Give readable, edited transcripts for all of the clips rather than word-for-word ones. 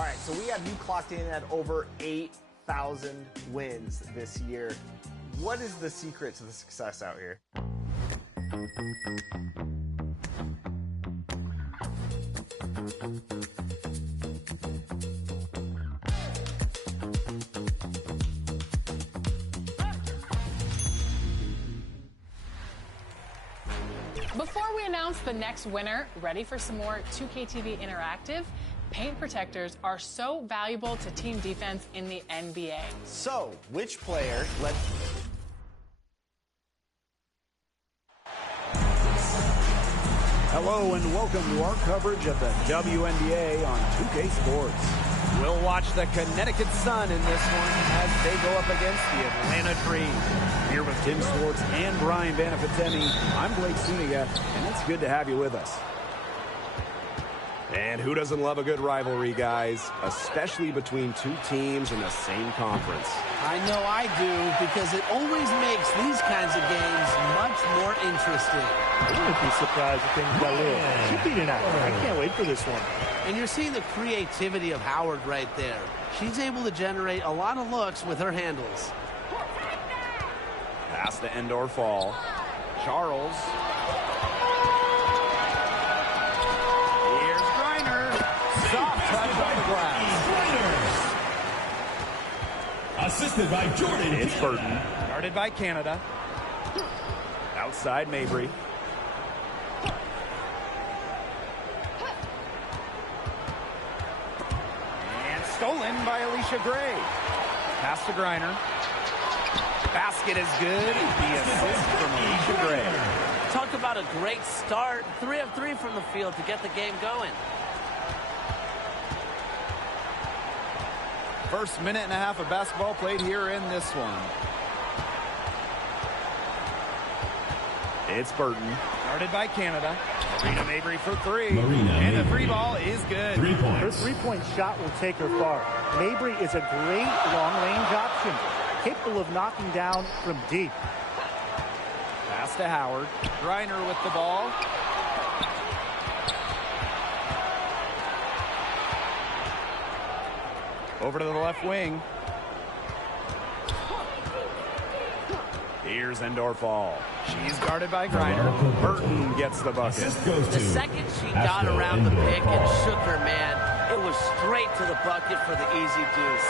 All right, so we have you clocked in at over 8,000 wins this year. What is the secret to the success out here? Before we announce the next winner, ready for some more 2K TV Interactive? Paint protectors are so valuable to team defense in the NBA. So, which player led... Hello and welcome to our coverage of the WNBA on 2K Sports. We'll watch the Connecticut Sun in this one as they go up against the Atlanta Dream. Here with Tim Swartz and Brian Banafitemi, I'm Blake Zuniga, and it's good to have you with us. And who doesn't love a good rivalry, guys? Especially between two teams in the same conference. I know I do, because it always makes these kinds of games much more interesting. I wouldn't be surprised if things got a little chippy tonight. I can't wait for this one. And you're seeing the creativity of Howard right there. She's able to generate a lot of looks with her handles. Pass to Endor Fall. Charles. Here's Griner. Soft touch on the glass. Assisted by Jordan. It's Burton. Guarded by Canada. Outside Mabry. And stolen by Alicia Gray. Pass to Griner. Basket is good. The assist from Alicia Gray. Talk about a great start. 3 of 3 from the field to get the game going. First minute and a half of basketball played here in this one. It's Burton. Guarded by Canada. Marina Mabry for 3. Marina and the Mabry. 3 ball is good. 3 points. Her three-point shot will take her far. Mabry is a great long-range option, capable of knocking down from deep. Pass to Howard. Griner with the ball. Over to the left wing. Here's Endor Fall. She's guarded by Griner. Burton gets the bucket. Assist goes to The second she got Astro around the Endor pick Fall. and shook her man, it was straight to the bucket for the easy deuce.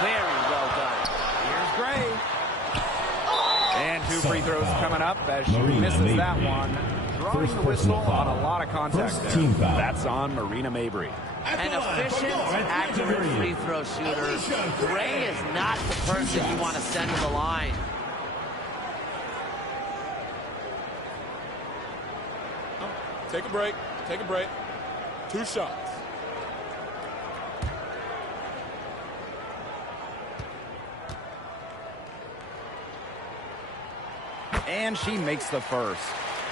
Very well done. Here's Gray. And 2 free throws coming up as she Marina misses Mabry. that one. Drawing First the whistle personal on foul. a lot of contact First there. team foul. That's on Marina Mabry. An efficient, accurate free throw shooter. Gray is not the person you want to send to the line. Take a break. Take a break. 2 shots. And she makes the first.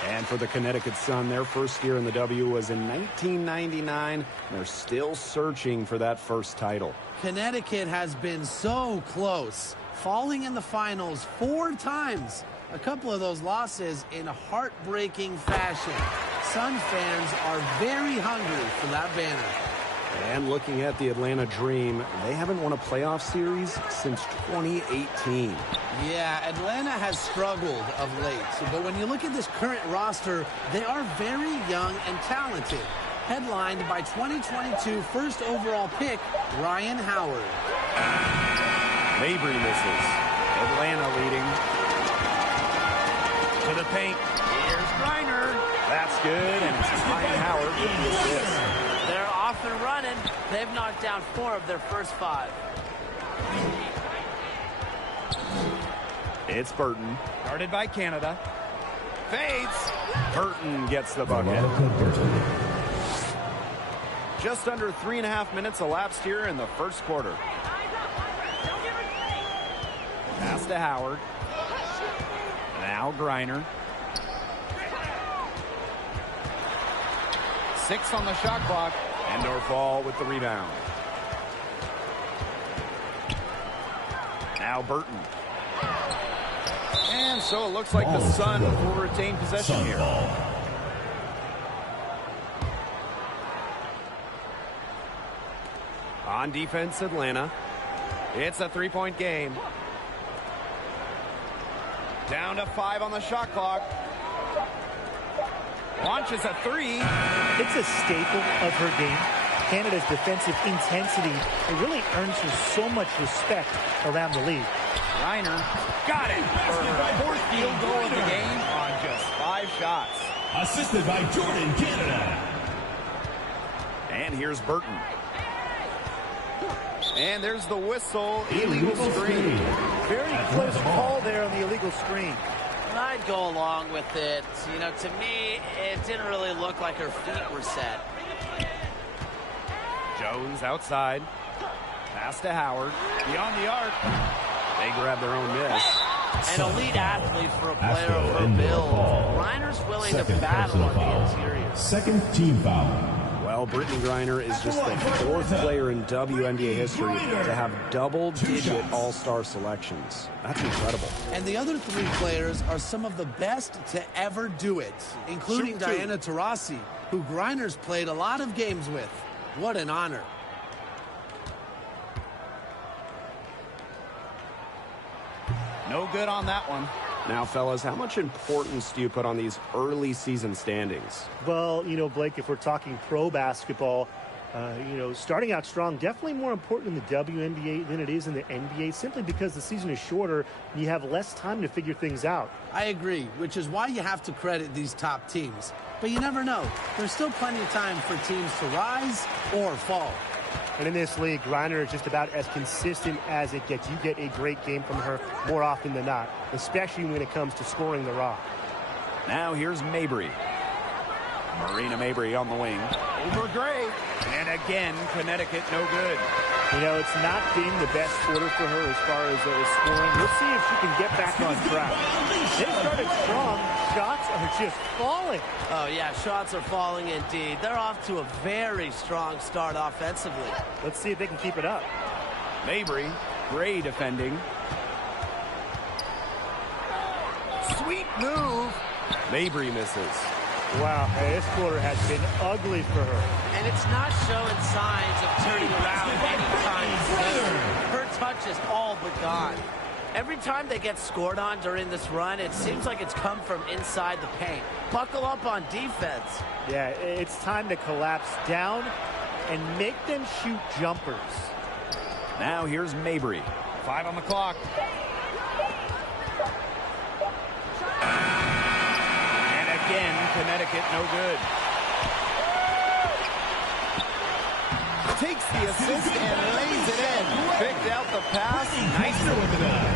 And for the Connecticut Sun, their first year in the W was in 1999. They're still searching for that first title. Connecticut has been so close, falling in the finals 4 times. A couple of those losses in heartbreaking fashion. Sun fans are very hungry for that banner. And looking at the Atlanta Dream, they haven't won a playoff series since 2018. Yeah, Atlanta has struggled of late, but when you look at this current roster, they are very young and talented. Headlined by 2022 first overall pick, Ryan Howard. Mabry misses. Atlanta leading. To the paint. Here's Griner. That's good, and it's Ryan Howard with the assist. They're off and running. They've knocked down 4 of their first 5. It's Burton. Guarded by Canada. Fades. Burton gets the bucket. Just under 3.5 minutes elapsed here in the first quarter. Pass to Howard. Now Griner. 6 on the shot clock. Endor Fall with the rebound. Now Burton. And so it looks like the Sun will retain possession here. On defense, Atlanta. It's a three-point game. Down to 5 on the shot clock. Launches a 3. It's a staple of her game. Canada's defensive intensity, it really earns her so much respect around the league. Reiner got it for her 4th field goal of the game on just 5 shots. Assisted by Jordan, Canada. And here's Burton. And there's the whistle. Illegal screen. Very close call there on the illegal screen. I'd go along with it. You know, to me, it didn't really look like her feet were set. Jones outside. Pass to Howard. Beyond the arc. They grab their own miss. An elite athlete for a player of her build. Reiner's willing to battle on the interior. Second team foul. Well, Brittany Griner is just the 4th player in WNBA history to have double-digit all-star selections. That's incredible. And the other 3 players are some of the best to ever do it, including Diana Taurasi, who Griner's played a lot of games with. What an honor. No good on that one. Now, fellas, how much importance do you put on these early season standings? Well, you know, Blake, if we're talking pro basketball, starting out strong, definitely more important in the WNBA than it is in the NBA, simply because the season is shorter and you have less time to figure things out. I agree, which is why you have to credit these top teams. But you never know. There's still plenty of time for teams to rise or fall. And in this league, Griner is just about as consistent as it gets. You get a great game from her more often than not, especially when it comes to scoring the rock. Now here's Mabry. Marina Mabry on the wing. Over Gray. And again, Connecticut no good. You know, it's not been the best quarter for her as far as scoring. We'll see if she can get back on track. They started strong. Shots are just falling. Oh, yeah, shots are falling indeed. They're off to a very strong start offensively. Let's see if they can keep it up. Mabry, Gray defending. Sweet move. Mabry misses. Wow, this quarter has been ugly for her. And it's not showing signs of turning around anytime soon. Her touch is all but gone. Every time they get scored on during this run, it seems like it's come from inside the paint. Buckle up on defense. Yeah, it's time to collapse down and make them shoot jumpers. Now here's Mabry. 5 on the clock. And again, Connecticut no good. Takes the assist and lays it in. Picked out the pass. Nice.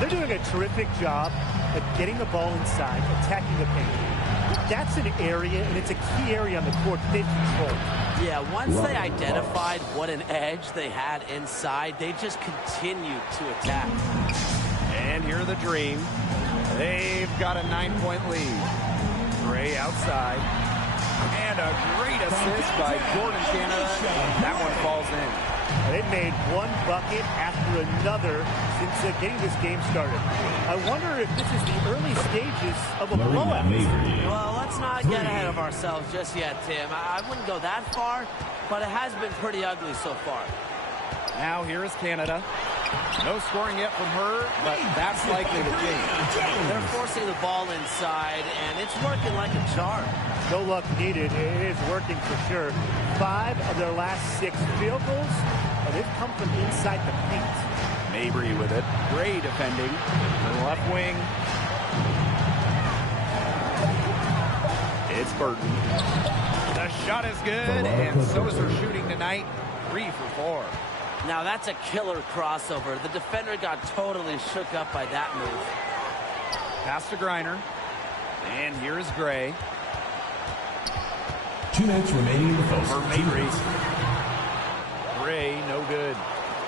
They're doing a terrific job at getting the ball inside, attacking the paint. That's an area, and it's a key area on the court they've controlled. Yeah, once they identified what an edge they had inside, they just continued to attack. And here are the Dream. They've got a 9-point lead. Gray outside. And a great assist by Jordan, Canada. That one falls in. They've made one bucket after another since getting this game started. I wonder if this is the early stages of a blowout. Well, let's not get ahead of ourselves just yet, Tim. I wouldn't go that far, but it has been pretty ugly so far. Now here is Canada. No scoring yet from her, but that's likely to change. They're forcing the ball inside, and it's working like a charm. No luck needed. It is working for sure. 5 of their last 6 field goals, and they've come from inside the paint. Mabry with it. Gray defending. The left wing. It's Burton. The shot is good, and so is her shooting tonight. 3 for 4. Now that's a killer crossover. The defender got totally shook up by that move. Pass to Griner. And here's Gray. 2 minutes remaining in the first. For Mabry. Gray, no good.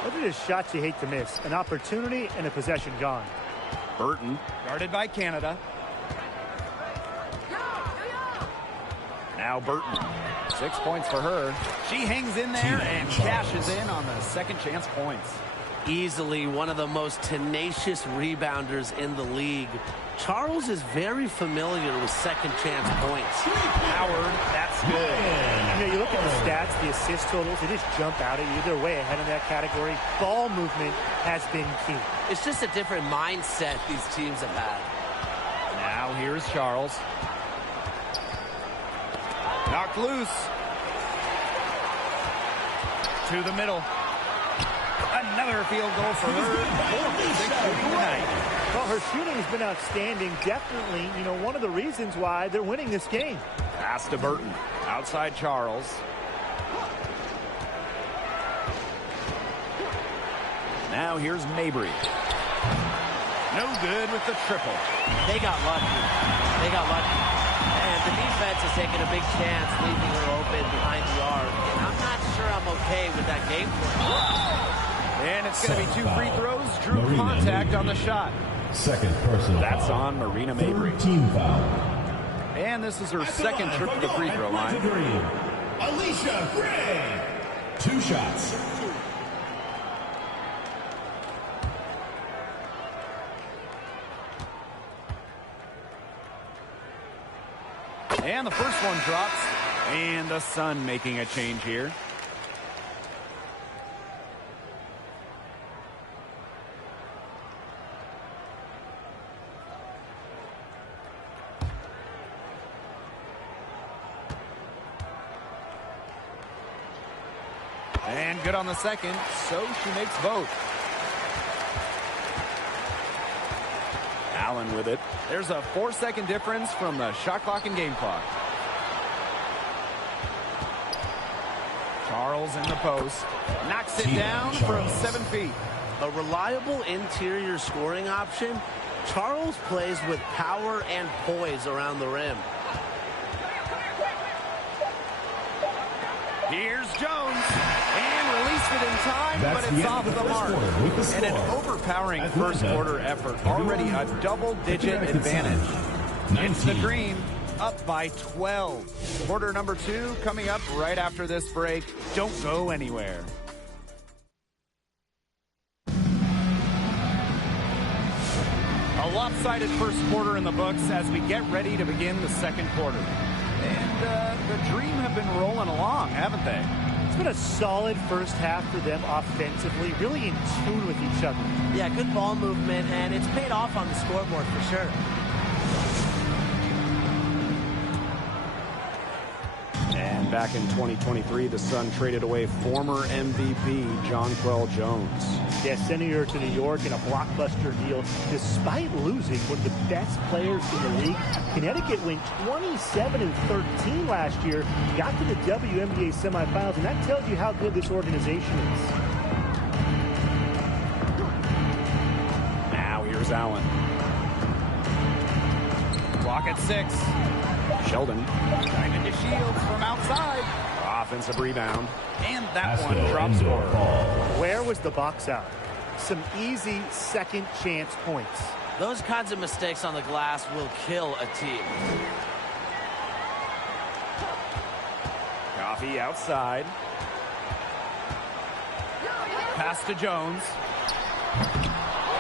Those are just shots you hate to miss. An opportunity and a possession gone. Burton. Guarded by Canada. Now Burton. 6 points for her. She hangs in there and cashes in on the second chance points. Easily one of the most tenacious rebounders in the league. Charles is very familiar with second chance points. Howard, that's good. You know, you look at the stats, the assist totals, they just jump out at you. They're way ahead in that category. Ball movement has been key. It's just a different mindset these teams have had. Now here's Charles. Knocked loose. To the middle. Another field goal for her. Well, her shooting has been outstanding. Definitely, you know, one of the reasons why they're winning this game. Pass to Burton. Outside Charles. Now here's Mabry. No good with the triple. They got lucky. And the defense is taking a big chance, leaving her open behind the arc. And I'm not sure I'm okay with that game plan. And it's going to be 2 free throws. Drew contact on the shot. Second personal That's foul. on Marina Mabry. Team foul. And this is her second trip to the free throw line. Alicia Gray. 2 shots. And the first one drops. And the Sun making a change here. And good on the second, so she makes both. Allen with it. There's a 4-second difference from the shot clock and game clock. Charles in the post. Knocks it down from 7 feet. A reliable interior scoring option. Charles plays with power and poise around the rim. Here's Jones. And released it in time, but it's off the mark. And an overpowering first quarter effort. Already a double-digit advantage. It's the Dream up by 12. Quarter number 2 coming up right after this break. Don't go anywhere. A lopsided first quarter in the books as we get ready to begin the second quarter. And the Dream have been rolling along, haven't they? It's been a solid first half for them offensively, really in tune with each other. Yeah, good ball movement, and it's paid off on the scoreboard for sure. And back in 2023, the Sun traded away former MVP Jonquel Jones. Yeah, sending her to New York in a blockbuster deal despite losing one of the best players in the league. Connecticut went 27-13 last year, got to the WNBA semifinals, and that tells you how good this organization is. Now here's Allen. Clock at 6. Sheldon. Diamond to Shields from outside. Offensive rebound. And that one drops for her. Where was the box out? Some easy second chance points. Those kinds of mistakes on the glass will kill a team. Coffee outside. Pass to Jones.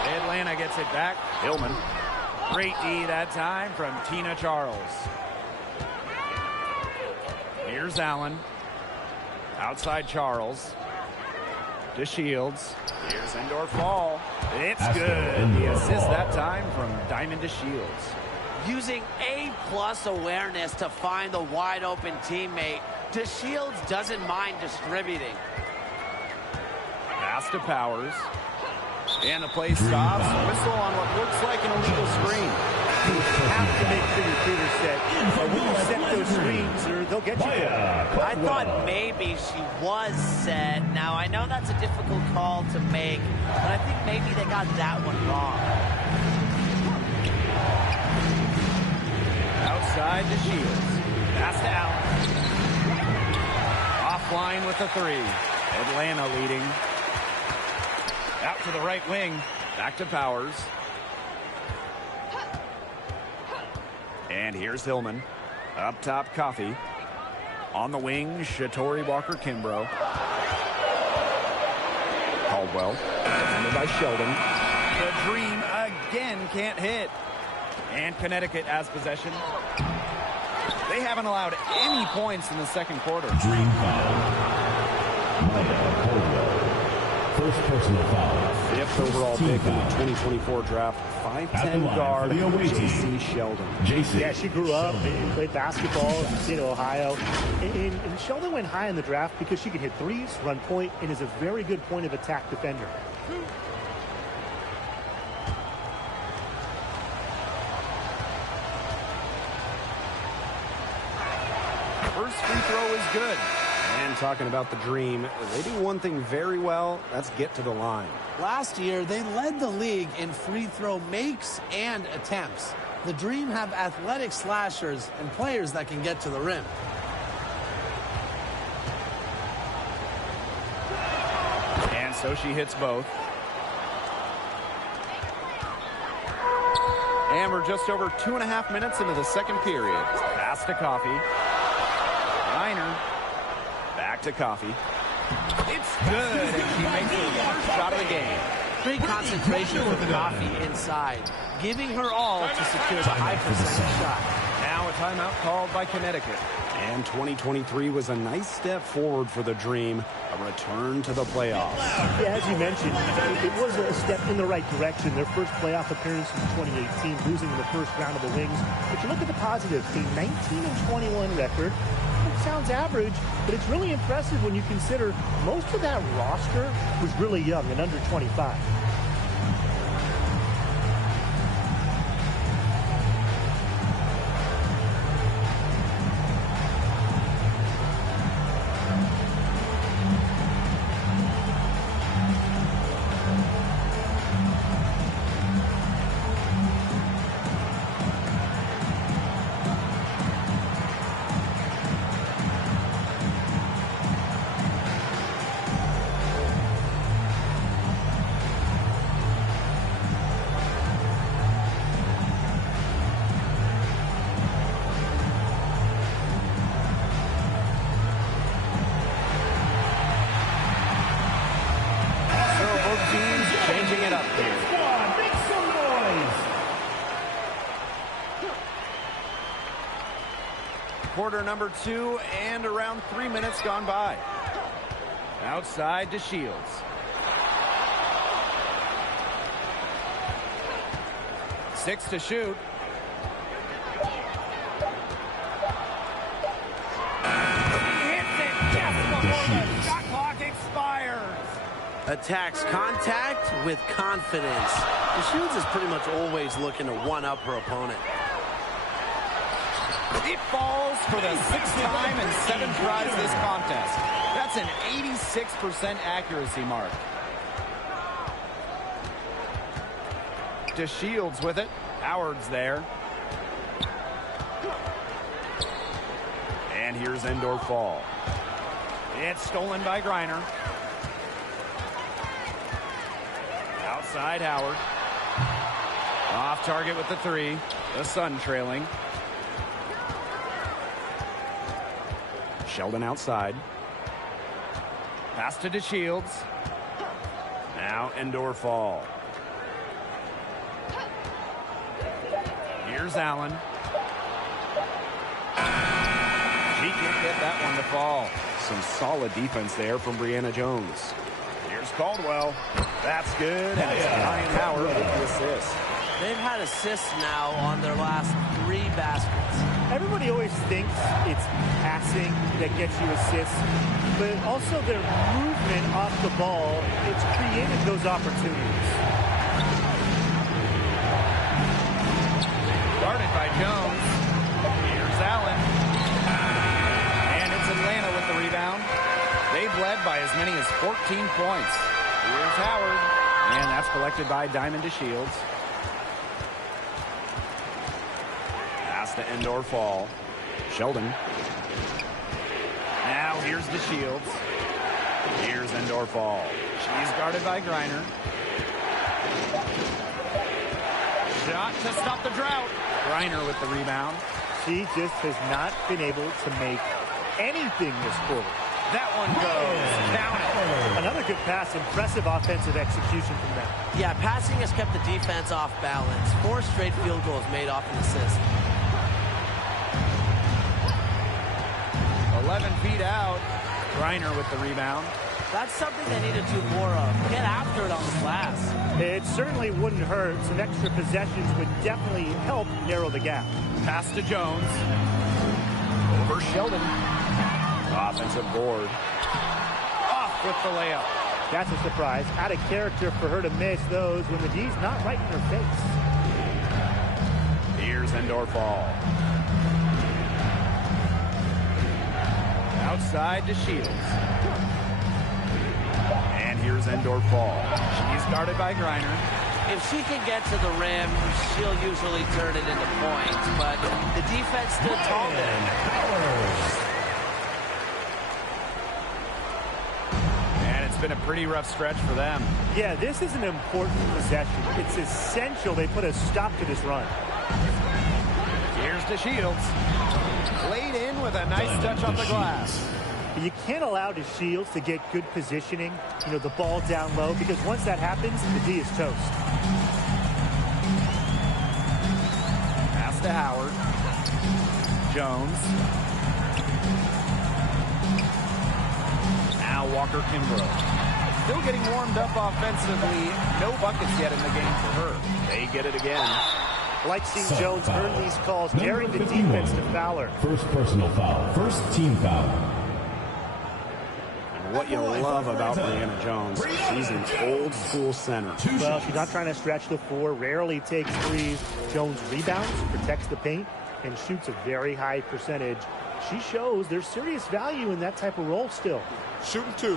Atlanta gets it back. Hillman. Great D that time from Tina Charles. Here's Allen. Outside Charles. To Shields. Here's Indoor Fall. It's good. The assist that time from Diamond to Shields. Using A+ awareness to find the wide open teammate, DeShields doesn't mind distributing. Pass to Powers. And the play stops. Whistle on what looks like an illegal screen. You have to make sure your feet are set. But when you set those screens, or they'll get you. I thought maybe she was set. Now, I know that's a difficult call to make, but I think maybe they got that one wrong. Outside to Shields. Pass to Allen. Offline with the 3. Atlanta leading. Out to the right wing. Back to Powers. And here's Hillman. Up top, Coffee. On the wing, Shatori Walker-Kimbrough. Caldwell, defended by Sheldon. The Dream again can't hit. And Connecticut has possession. They haven't allowed any points in the second quarter. Dream foul. Maya Caldwell. First personal foul. Fifth overall pick in the 2024 draft. 5'10" guard, J.C. Sheldon. Yeah, she grew up and played basketball in the state of Ohio. And Sheldon went high in the draft because she can hit threes, run point, and is a very good point of attack defender. First free throw is good. And talking about the Dream, they do one thing very well. That's get to the line. Last year, they led the league in free throw makes and attempts. The Dream have athletic slashers and players that can get to the rim. And so she hits both. And we're just over 2.5 minutes into the second period. Pass to Coffee. Reiner. Back to Coffee. It's good, and she makes her first shot of the game. Great concentration for Coffee inside, giving her all to secure the high percentage shot. Now a timeout called by Connecticut. And 2023 was a nice step forward for the Dream, a return to the playoffs. Yeah, as you mentioned, it was a step in the right direction. Their first playoff appearance in 2018, losing in the first round of the Wings. But you look at the positives, a 19-21 record. It sounds average, but it's really impressive when you consider most of that roster was really young and under 25. Quarter number 2 and around 3 minutes gone by. Outside to Shields. Six to shoot. He hits it just before the shot clock expires. Attacks contact with confidence. Shields is pretty much always looking to one-up her opponent. It falls for the 6th time in 7 tries this contest. That's an 86% accuracy mark. To Shields with it. Howard's there. And here's indoor fall. It's stolen by Griner. Outside Howard. Off target with the 3. The Sun trailing. Sheldon outside. Pass to DeShields. Now indoor fall. Here's Allen. She can't get that one to fall. Some solid defense there from Brianna Jones. Here's Caldwell. That's good. And it's Ryan Howard with the assist. They've had assists now on their last 3 baskets. Everybody always thinks it's passing that gets you assists, but also their movement off the ball, it's created those opportunities. Guarded by Jones. Here's Allen. And it's Atlanta with the rebound. They've led by as many as 14 points. Here's Howard. And that's collected by Diamond DeShields. Pass to indoor fall. Sheldon. Now here's DeShields. Here's indoor fall. She's guarded by Griner. Shot to stop the drought. Griner with the rebound. She just has not been able to make anything this quarter. That one goes. Count it. Another good Terrific pass, impressive offensive execution from them. Yeah, passing has kept the defense off balance. 4 straight field goals made off an assist. 11 feet out. Griner with the rebound. That's something they need to do more of. Get after it on the glass. It certainly wouldn't hurt. Some extra possessions would definitely help narrow the gap. Pass to Jones. Over Sheldon. Offensive board. Off with the layup. That's a surprise. Out of character for her to miss those when the D's not right in her face. Here's Endor Fall. Outside to Shields. And here's Endor Fall. She's guarded by Griner. If she can get to the rim, she'll usually turn it into points, but the defense stood tall there. And it's been a pretty rough stretch for them. Yeah, this is an important possession. It's essential they put a stop to this run. Here's to Shields. Laid in with a nice touch on the glass. You can't allow the Shields to get good positioning, the ball down low, because once that happens, the D is toast. Pass to Howard. Jones. Now Walker Kimbrough. Still getting warmed up offensively. No buckets yet in the game for her. They get it again. Like seeing Jones earn these calls, daring the defense to foul her. First personal foul. First team foul. What you love about Brianna Jones, she's an old school center. Well, she's not trying to stretch the floor, rarely takes threes. Jones rebounds, protects the paint, and shoots a very high percentage. She shows there's serious value in that type of role still. Shooting 2.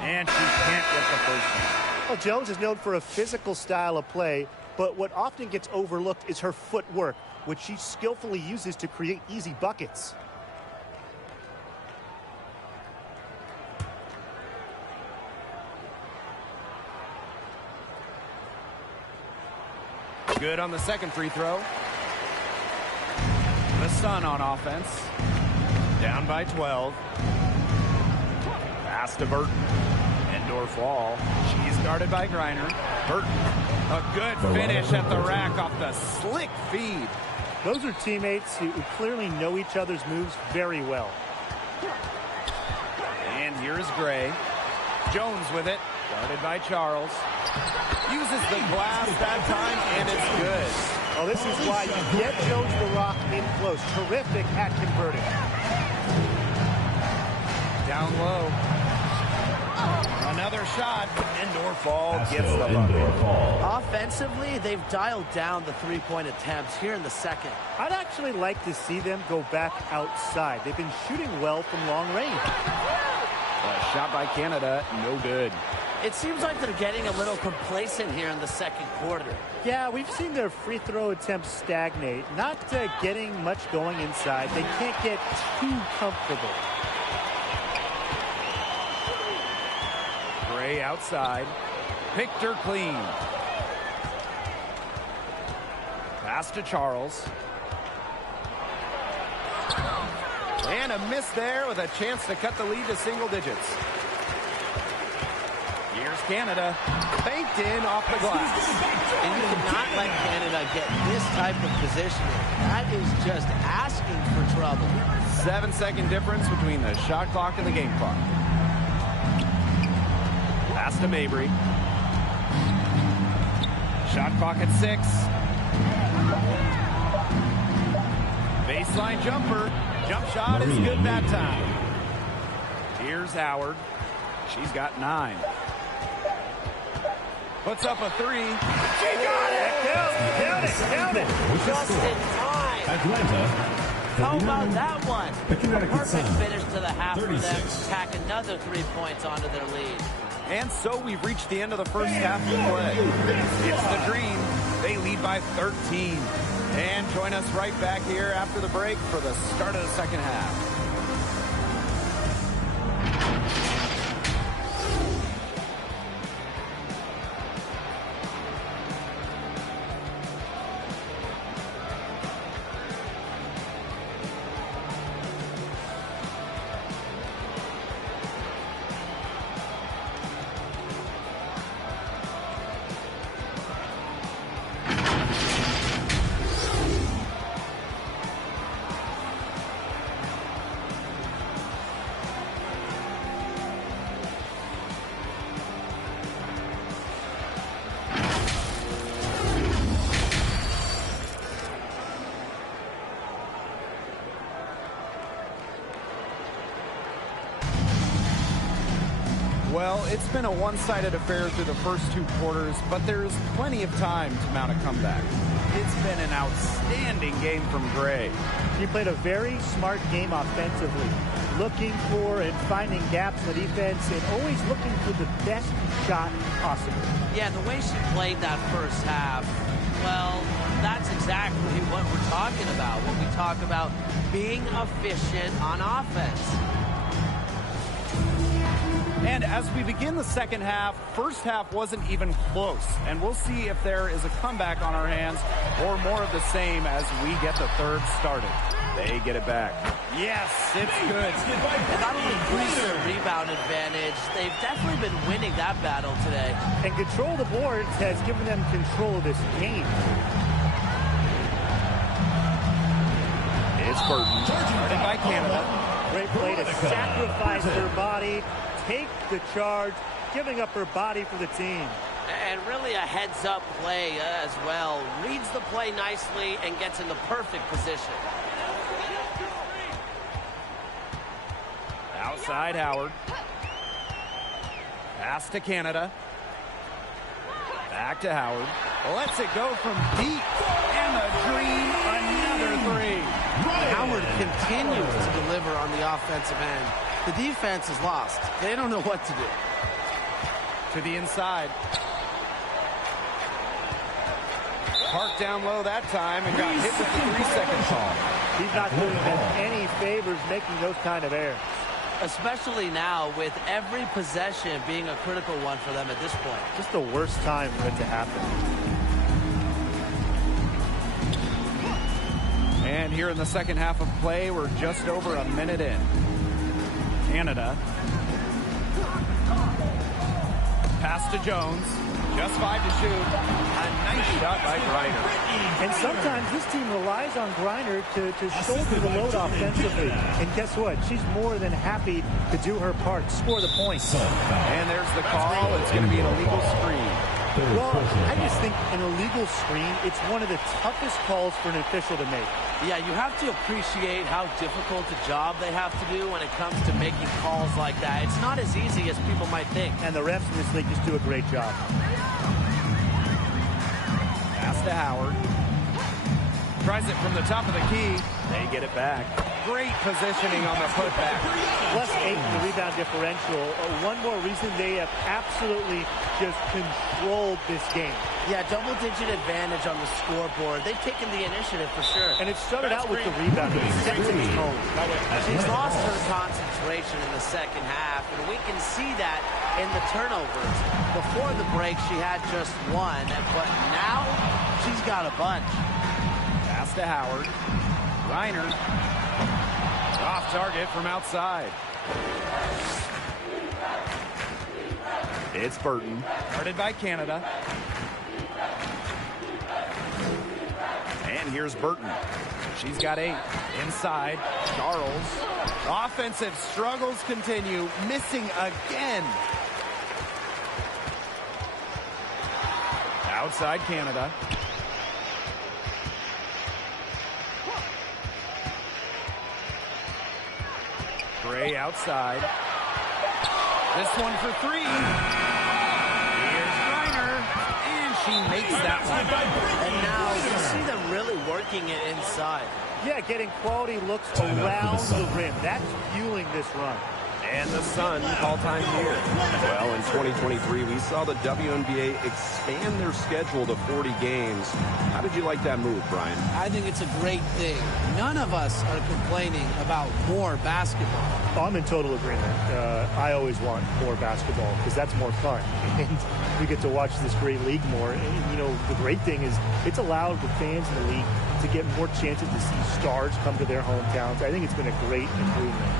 And she can't get the first one. Well, Jones is known for a physical style of play, but what often gets overlooked is her footwork, which she skillfully uses to create easy buckets. Good on the second free throw. The Sun on offense. Down by 12. Pass to Burton. Endor Fall. She's guarded by Griner. Burton. A good finish at the rack off the slick feed. Those are teammates who clearly know each other's moves very well. And here's Gray. Jones with it. Guarded by Charles. Uses the glass that time, and it's good. Oh, this is why you get Jones the rock in close. Terrific at converting. Down low. Another shot. Endor Fall gets the bucket. Offensively, they've dialed down the three-point attempts here in the second. I'd actually like to see them go back outside. They've been shooting well from long range. A shot by Canada, no good. It seems like they're getting a little complacent here in the second quarter. Yeah, we've seen their free throw attempts stagnate. Not getting much going inside. They can't get too comfortable. Gray outside. Picked her clean. Pass to Charles. And a miss there with a chance to cut the lead to single digits. Here's Canada. Banked in off the glass. And you cannot let Canada get this type of positioning. That is just asking for trouble. 7-second difference between the shot clock and the game clock. Pass to Mabry. Shot clock at 6. Baseline jumper. Jump shot is good that time. Here's Howard. She's got 9. Puts up a 3. She got it! Count it! Just in time. Atlanta. How about that one? A Connecticut perfect Sun. finish to the half for them. 36. Tack another 3 points onto their lead. And so we've reached the end of the first half of play. It's the Dream. They lead by 13. And join us right back here after the break for the start of the second half. Well, it's been a one-sided affair through the first 2 quarters, but there's plenty of time to mount a comeback. It's been an outstanding game from Gray. He played a very smart game offensively, looking for and finding gaps in the defense and always looking for the best shot possible. Yeah, the way she played that first half, well, that's exactly what we're talking about when we talk about being efficient on offense. And as we begin the second half, first half wasn't even close. And we'll see if there is a comeback on our hands or more of the same as we get the third started. They get it back. Yes, it's good. And that'll increase their rebound advantage. They've definitely been winning that battle today. And control of the boards has given them control of this game. It's Burton, started by Canada. Great play to sacrifice her body, take the charge, giving up her body for the team. And really a heads-up play as well. Reads the play nicely and gets in the perfect position. Outside Howard. Pass to Canada. Back to Howard. Lets it go from deep. And the dream, another three. Howard continues to deliver on the offensive end. The defense is lost. They don't know what to do. To the inside. Parked down low that time and got hit with the 3-second call. He's not doing them any favors making those kind of errors. Especially now with every possession being a critical one for them at this point. Just the worst time for it to happen. And here in the second half of play, we're just over a minute in. Canada. Pass to Jones. Just 5 to shoot. A nice shot by Griner. And sometimes this team relies on Griner to shoulder the load offensively. And guess what? She's more than happy to do her part, score the points. And there's the call. It's going to be an illegal screen. Well, I just think an illegal screen, it's one of the toughest calls for an official to make. Yeah, you have to appreciate how difficult a job they have to do when it comes to making calls like that. It's not as easy as people might think. And the refs in this league just do a great job. Pass to Howard. Tries it from the top of the key. They get it back. Great positioning on the putback. +8 in the rebound differential. One more reason they have absolutely just controlled this game. Yeah, double-digit advantage on the scoreboard. They've taken the initiative for sure. And it started out with the rebound. It set its tone. She's lost her concentration in the second half, and we can see that in the turnovers. Before the break, she had just one, but now she's got a bunch. Pass to Howard. Reiner. Off target from outside. It's Burton. Guarded by Canada. And here's Burton. She's got 8. Inside. Charles. Offensive struggles continue. Missing again. Outside Canada. Gray outside. This one for 3. Here's Griner. And she makes that one. And now you see them really working it inside. Yeah, getting quality looks around the rim. That's fueling this run. And the Sun call time here. Well, in 2023, we saw the WNBA expand their schedule to 40 games. How did you like that move, Brian? I think it's a great thing. None of us are complaining about more basketball. I'm in total agreement. I always want more basketball because that's more fun. And we get to watch this great league more. And, you know, the great thing is it's allowed the fans in the league to get more chances to see stars come to their hometowns. I think it's been a great improvement.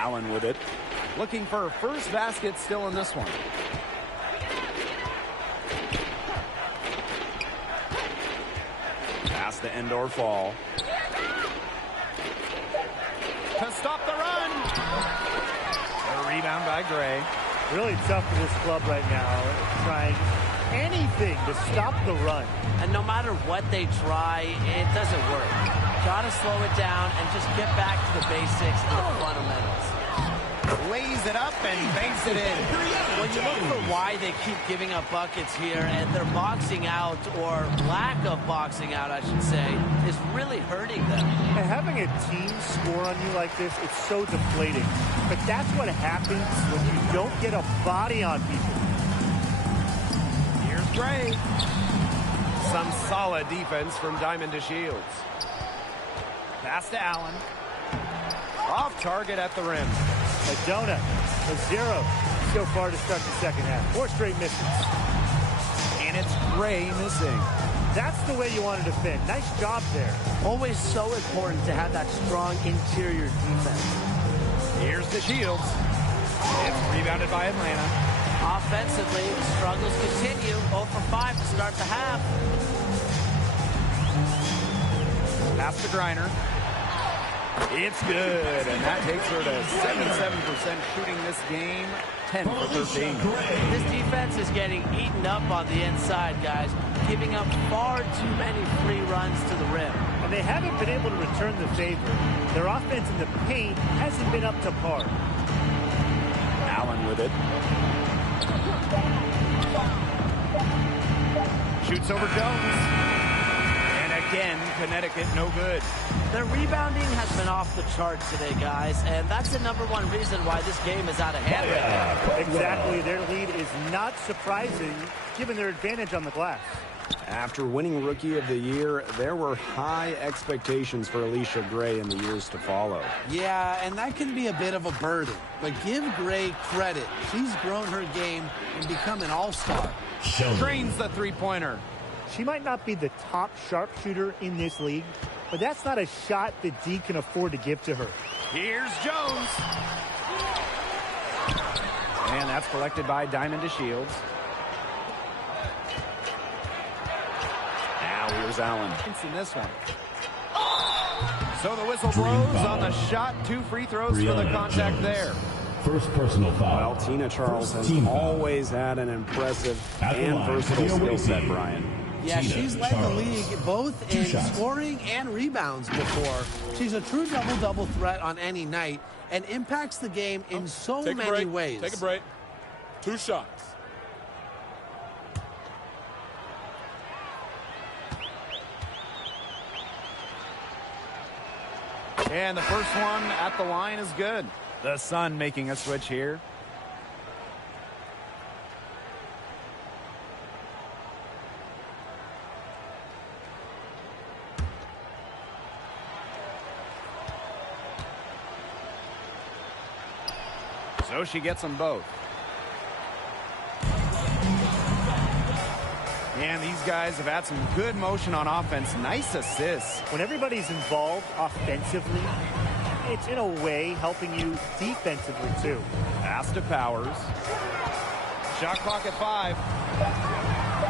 Allen with it. Looking for her first basket still in this one. Pass to end or fall. To stop the run. A rebound by Gray. Really tough for this club right now, trying anything to stop the run. And no matter what they try, it doesn't work. Got to slow it down and just get back to the basics and the fundamentals. Lays it up and banks it in. When you look for why they keep giving up buckets here, and their boxing out, or lack of boxing out, I should say, is really hurting them. And having a team score on you like this, it's so deflating. But that's what happens when you don't get a body on people. Here's Gray. Some solid defense from Diamond to Shields. Pass to Allen. Off target at the rim. A donut, a 0 so far to start the second half. 4 straight misses. And it's Gray missing. That's the way you want to defend. Nice job there. Always so important to have that strong interior defense. Here's the Shields. It's rebounded by Atlanta. Offensively, the struggles continue. 0 for 5 to start the half. Pass to Griner. It's good, and that takes her to 77% shooting this game, 10 for 13. This defense is getting eaten up on the inside, guys, giving up far too many free runs to the rim. And they haven't been able to return the favor. Their offense in the paint hasn't been up to par. Allen with it. Shoots over Jones. Again, Connecticut no good. Their rebounding has been off the charts today, guys, and that's the #1 reason why this game is out of hand right now. Exactly. Their lead is not surprising, given their advantage on the glass. After winning Rookie of the Year, there were high expectations for Alicia Gray in the years to follow. Yeah, and that can be a bit of a burden. But give Gray credit. She's grown her game and become an all-star. Trains the three-pointer. She might not be the top sharpshooter in this league, but that's not a shot that D can afford to give to her. Here's Jones. And that's collected by Diamond to Shields. Now here's Allen. In this one. So the whistle blows on the shot. 2 free throws for the contact there. First personal foul. Well, Tina Charles has always had an impressive and versatile skill set, Brian. Yeah, she's led the league both in scoring and rebounds before. She's a true double-double threat on any night and impacts the game in so many ways. Take a break. 2 shots. And the first one at the line is good. The Sun making a switch here. So she gets them both. And these guys have had some good motion on offense. Nice assists. When everybody's involved offensively, it's in a way helping you defensively too. Pass to Powers. Shot clock at 5.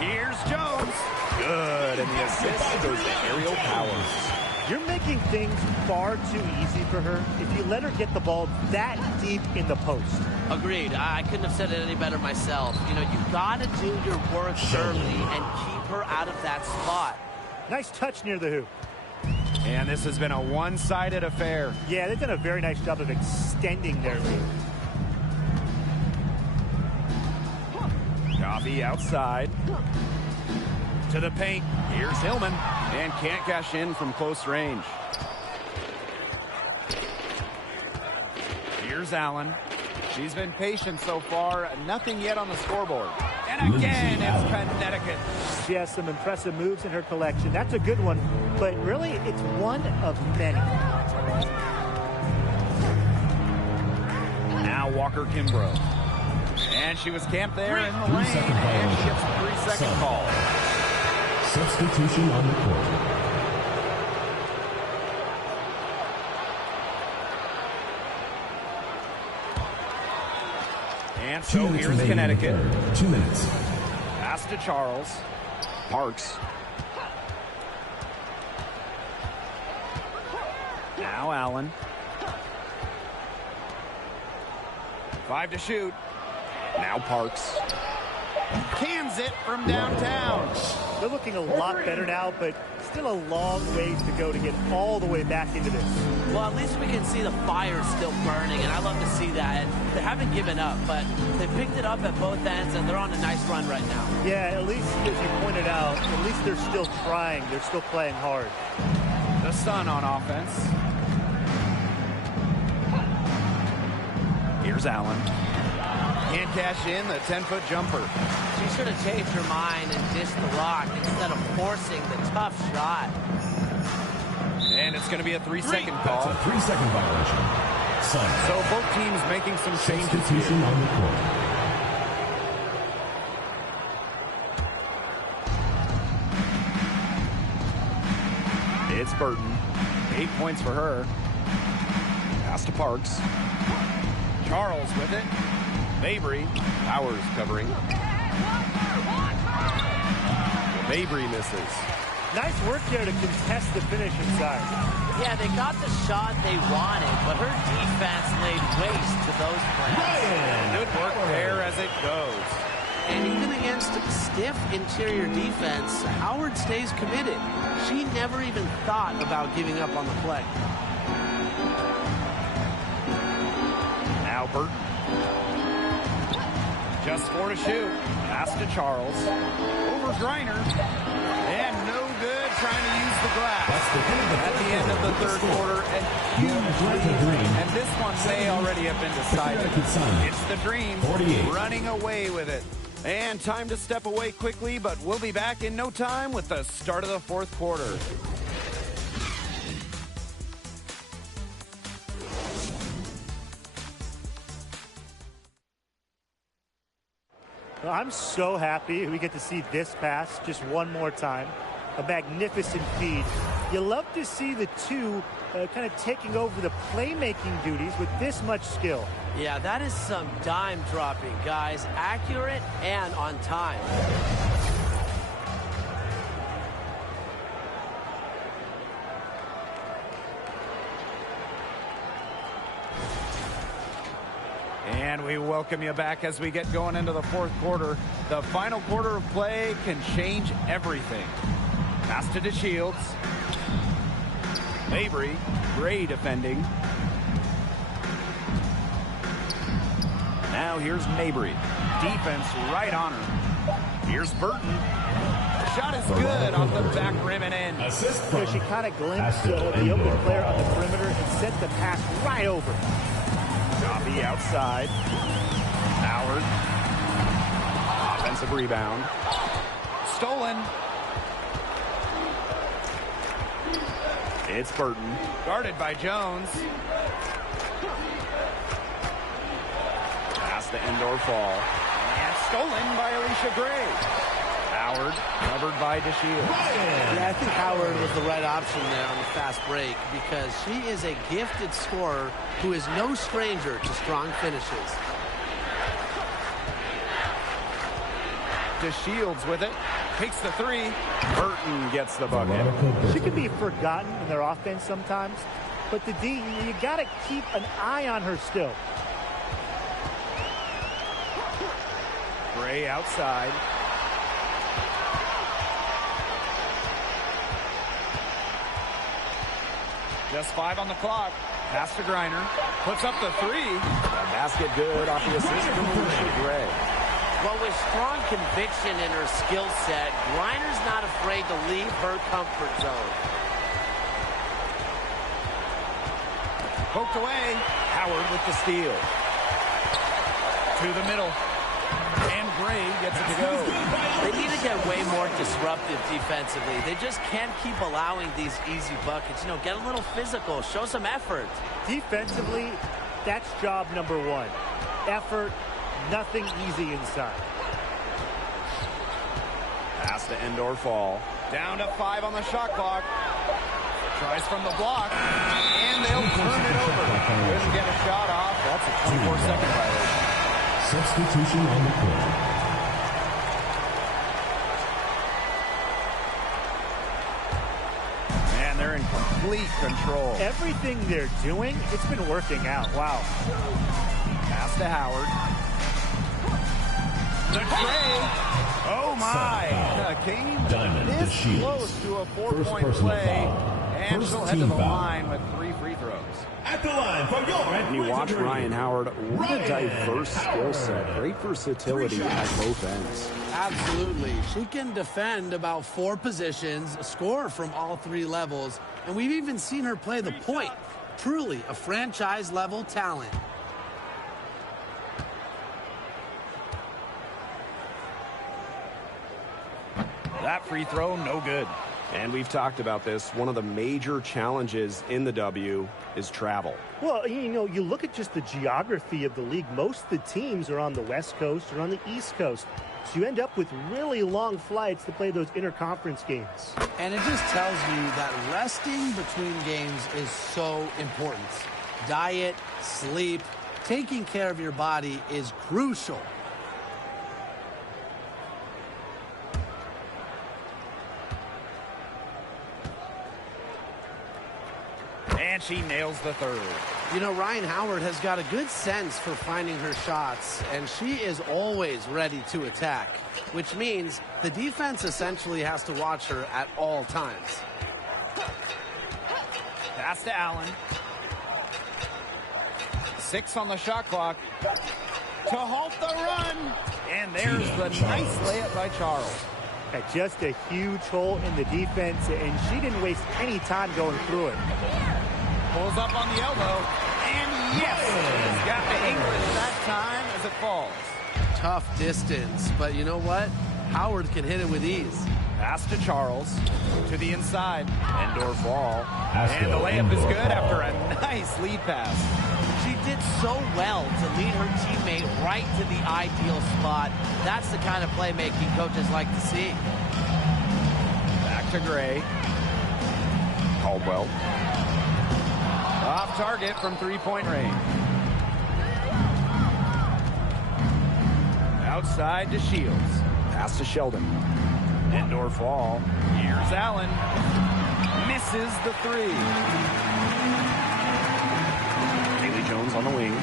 Here's Jones. Good. And the assist goes to Aerial Powers. You're making things far too easy for her if you let her get the ball that deep in the post. Agreed. I couldn't have said it any better myself. You know, you've got to do your work early and keep her out of that spot. Nice touch near the hoop. And this has been a one-sided affair. Yeah, they've done a very nice job of extending their lead. Coffee outside. To the paint. Here's Hillman. And can't cash in from close range. Here's Allen. She's been patient so far. Nothing yet on the scoreboard. And again, it's Connecticut. She has some impressive moves in her collection. That's a good one, but really, it's one of many. Now Walker Kimbrough. And she was camped there in the lane. And she gets a 3-second call. Substitution on the court. And so here's Connecticut. 2 minutes. Pass to Charles. Parks. Now Allen. 5 to shoot. Now Parks. Cans it from downtown. They're looking a lot better now, but still a long ways to go to get all the way back into this. Well, at least we can see the fire still burning, and I love to see that. And they haven't given up, but they picked it up at both ends, and they're on a nice run right now. Yeah, at least, as you pointed out, at least they're still trying. They're still playing hard. The Sun on offense. Here's Allen. Can't cash in the 10-foot jumper. She should have changed her mind and dished the rock instead of forcing the tough shot. And it's going to be a 3-second call. That's a 3-second violation. Sun. So both teams making some changes Substitution here. on the court. It's Burton. 8 points for her. Pass to Parks. Charles with it. Mabry. Powers covering. Mabry misses. Nice work there to contest the finish inside. Yeah, they got the shot they wanted, but her defense laid waste to those plans. Good work there as it goes. And even against stiff interior defense, Howard stays committed. She never even thought about giving up on the play. Now Burton. Just 4 to shoot. Pass to Charles. Over Griner. And no good trying to use the glass. At the end of the third quarter, a huge lead. And this one may already have been decided. It's the Dream 48. running away with it. And time to step away quickly, but we'll be back in no time with the start of the fourth quarter. Well, I'm so happy we get to see this pass just one more time. A magnificent feed. You love to see the two kind of taking over the playmaking duties with this much skill. Yeah, that is some dime dropping, guys. Accurate and on time. And we welcome you back as we get going into the fourth quarter. The final quarter of play can change everything. Pass to DeShields. Mabry, Gray defending. Now here's Mabry. Defense right on her. Here's Burton. Shot is good off the back rim and in. Assist So she kind of glimpsed the open player on the perimeter and sent the pass right over. Joffy outside. Howard. Offensive rebound. Stolen. It's Burton. Guarded by Jones. Pass the indoor fall. And stolen by Alicia Gray. Howard covered by DeShields. Yeah, I think Howard was the right option there on the fast break because she is a gifted scorer who is no stranger to strong finishes. DeShields with it. Takes the three. Burton gets the bucket. She can be forgotten in their offense sometimes, but the D, you got to keep an eye on her still. Gray outside. Just 5 on the clock. Pass to Griner. Puts up the three. A basket good off the assist from Alicia Gray. Well, with strong conviction in her skill set, Griner's not afraid to leave her comfort zone. Poked away. Howard with the steal. To the middle. And Gray gets it to go. They need to get way more disruptive defensively. They just can't keep allowing these easy buckets. You know, get a little physical. Show some effort. Defensively, that's job number one. Effort, nothing easy inside. Pass to indoor fall. Down to 5 on the shot clock. Tries from the block. And they'll turn it over. Couldn't get a shot off. That's a 24-second violation. Substitution on the court. And they're in complete control. Everything they're doing, it's been working out. Wow. Pass to Howard. The tray. Oh, my. Came this close to a 4-point play. And she'll head to the line with 3 free throws. At the line for your And you watch Ryan Howard, what a diverse skill set. Great versatility at both ends. Absolutely. She can defend about 4 positions, score from all 3 levels, and we've even seen her play the point. Truly a franchise-level talent. That free throw, no good. And we've talked about this. One of the major challenges in the W is travel. Well, you know, you look at just the geography of the league. Most of the teams are on the West Coast or on the East Coast. So you end up with really long flights to play those interconference games. And it just tells you that resting between games is so important. Diet, sleep, taking care of your body is crucial. And she nails the third. You know, Ryan Howard has got a good sense for finding her shots, and she is always ready to attack, which means the defense essentially has to watch her at all times. Pass to Allen. 6 on the shot clock. To halt the run. And there's the nice layup by Charles. Just a huge hole in the defense, and she didn't waste any time going through it. Pulls up on the elbow. And yes, he's got the English that time as it falls. Tough distance, but you know what? Howard can hit it with ease. Pass to Charles. To the inside. Indoor ball. And the layup is good after a nice lead pass. She did so well to lead her teammate right to the ideal spot. That's the kind of playmaking coaches like to see. Back to Gray. Caldwell. Off target from 3-point range. Outside to Shields. Pass to Sheldon. Indoor fall. Here's Allen. Misses the 3. Haley Jones on the wing.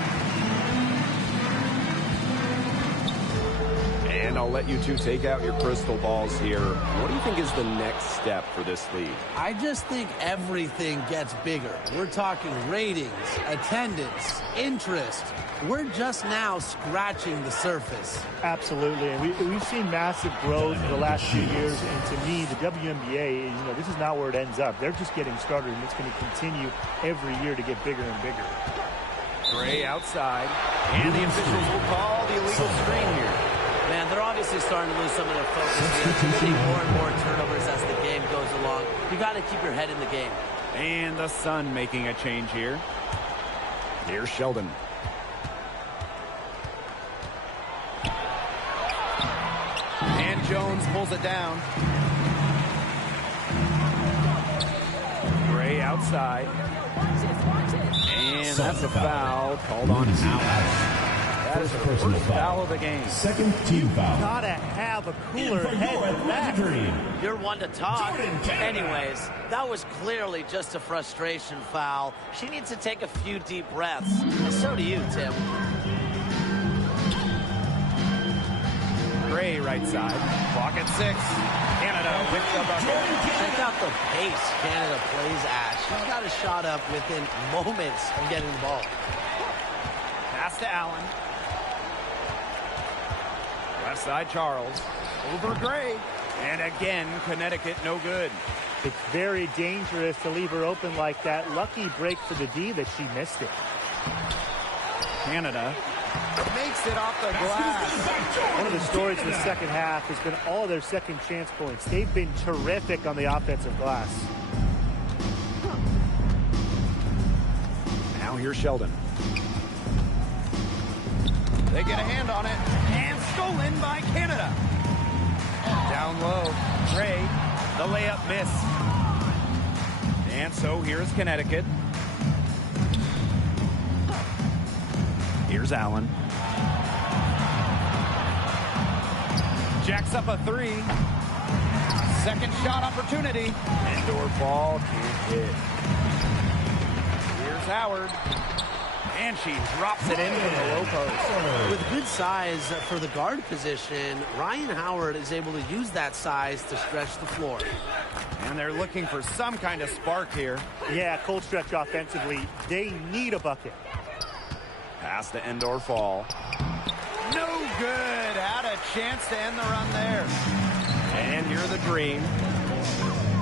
And I'll let you two take out your crystal balls here. What do you think is the next step for this league? I just think everything gets bigger. We're talking ratings, attendance, interest. We're just now scratching the surface. Absolutely, and we've seen massive growth in the last few years, and to me, the WNBA, you know, this is not where it ends up. They're just getting started, and it's going to continue every year to get bigger and bigger. Gray outside, and the officials will call the illegal screen here. Man, they're obviously starting to lose some of their focus. They're committing more and more turnovers as the game goes along. You got to keep your head in the game. And the Sun making a change here. Here's Sheldon. And Jones pulls it down. Gray outside. And that's a foul called on Allen. That is the first foul of the game. Second team foul. Gotta have a cooler head than that. You're one to talk. Anyways, that was clearly just a frustration foul. She needs to take a few deep breaths. So do you, Tim. Gray right side. Clock at 6. Canada with the bucket. Check out the pace Canada plays at. She's got a shot up within moments of getting the ball. Pass to Allen. Left side Charles. Over Gray. And again, Connecticut no good. It's very dangerous to leave her open like that. Lucky break for the D that she missed it. Canada makes it off the glass. One of the stories in the second half has been all their second chance points. They've been terrific on the offensive glass. Now here's Sheldon. They get a hand on it. And stolen by Canada. Down low. Gray. The layup miss. And so here's Connecticut. Here's Allen. Jacks up a three. Second shot opportunity. Indoor ball can't hit. Here's Howard. And she drops it in from the low post. With good size for the guard position, Ryan Howard is able to use that size to stretch the floor. And they're looking for some kind of spark here. Yeah, cold stretch offensively. They need a bucket. Pass to Indoor Fall. No good. Had a chance to end the run there. And you're the Dream.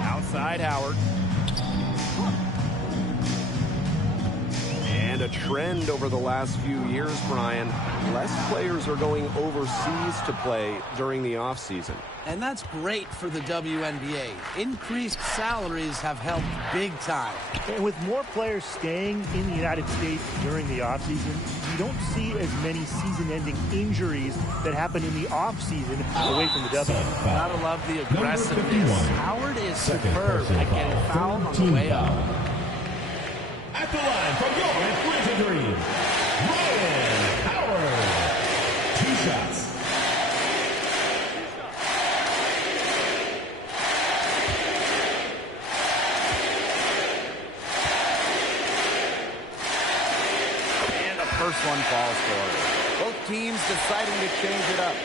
Outside Howard. And a trend over the last few years, Brian. Less players are going overseas to play during the offseason. And that's great for the WNBA. Increased salaries have helped big time. And with more players staying in the United States during the offseason, you don't see as many season-ending injuries that happen in the offseason away from the W. Gotta love the aggressiveness. Howard is superb at getting fouled on the way up. At the line from your Atlanta Dream, Ryan Howard. 2 shots. And the first one falls for her. Both teams deciding to change it up.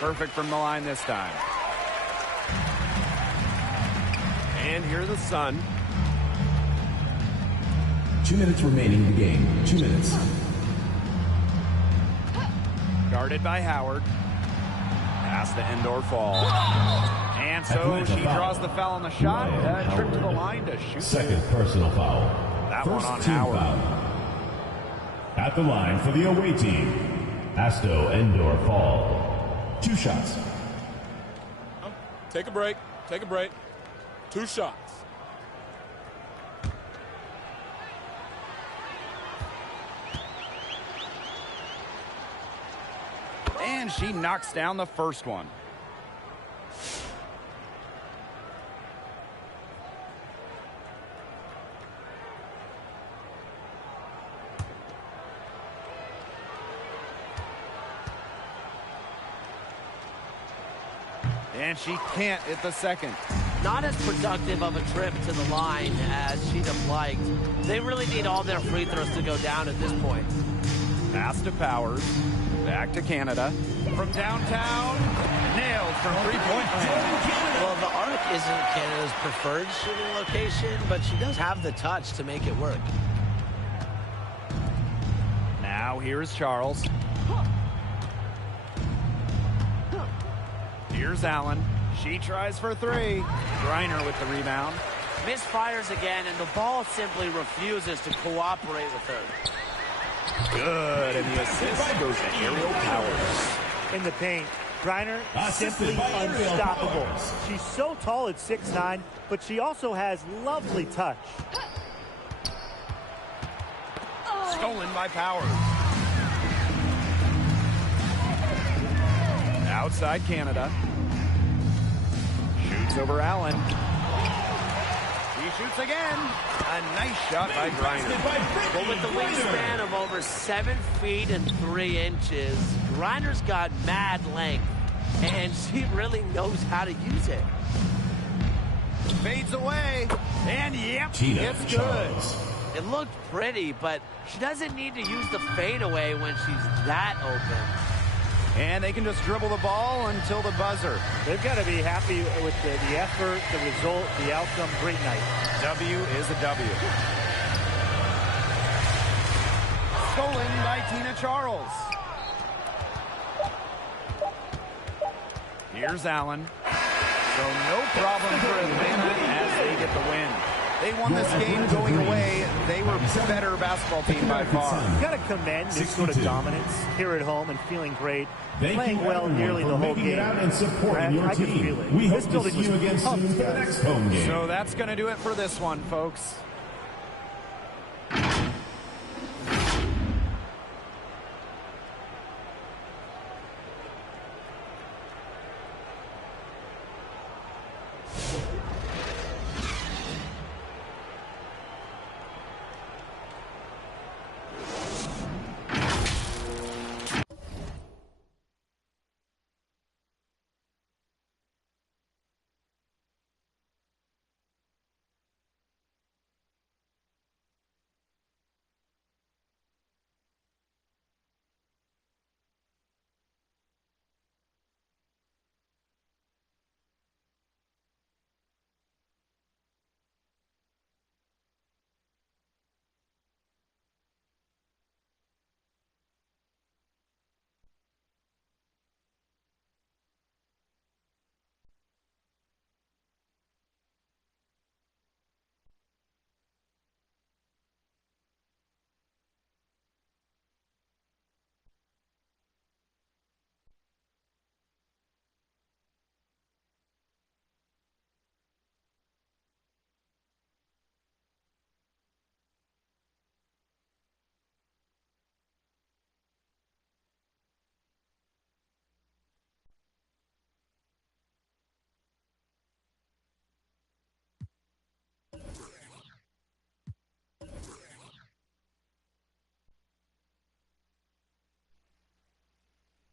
Perfect from the line this time. And here the Sun. 2 minutes remaining in the game. 2 minutes. Guarded by Howard. Pass to Indoor Fall. And so she draws the foul on the shot. Trip to the line to shoot. Second personal foul. That First one on team Howard. foul. At the line for the away team, Asto Indoor Fall. 2 shots. Take a break. Take a break. 2 shots. And she knocks down the first one. And she can't hit the second. Not as productive of a trip to the line as she'd have liked. They really need all their free throws to go down at this point. Pass to Powers. Back to Canada. From downtown, nailed from three-point land. Well, the arc isn't Canada's preferred shooting location, but she does have the touch to make it work. Now here's Charles. Here's Allen. She tries for 3. Griner with the rebound. Misfires again, and the ball simply refuses to cooperate with her. Good, and the assist goes to Aerial Powers. In the paint, Griner simply unstoppable. She's so tall at 6'9", but she also has lovely touch. Stolen by Powers. Outside Canada. Shoots over Allen. She shoots again. A nice shot by Griner. But with the wingspan of over 7 feet and 3 inches, Griner's got mad length, and she really knows how to use it. Fades away. And yep, Tina it's good. Charles. It looked pretty, but she doesn't need to use the fadeaway when she's that open. And they can just dribble the ball until the buzzer. They've got to be happy with the effort, the result, the outcome. Great night. W is a W. Stolen by Tina Charles. Here's Allen. So no problem for Atlanta as they get the win. They won this game going away. They were a better basketball team by far. You got to commend this sort of dominance here at home and feeling great. Thank Playing you well everyone nearly for the whole making game. it out and supporting your I can team. feel it. We This hope to building see was you again pumped, soon for the guys. next home game. So that's going to do it for this one, folks.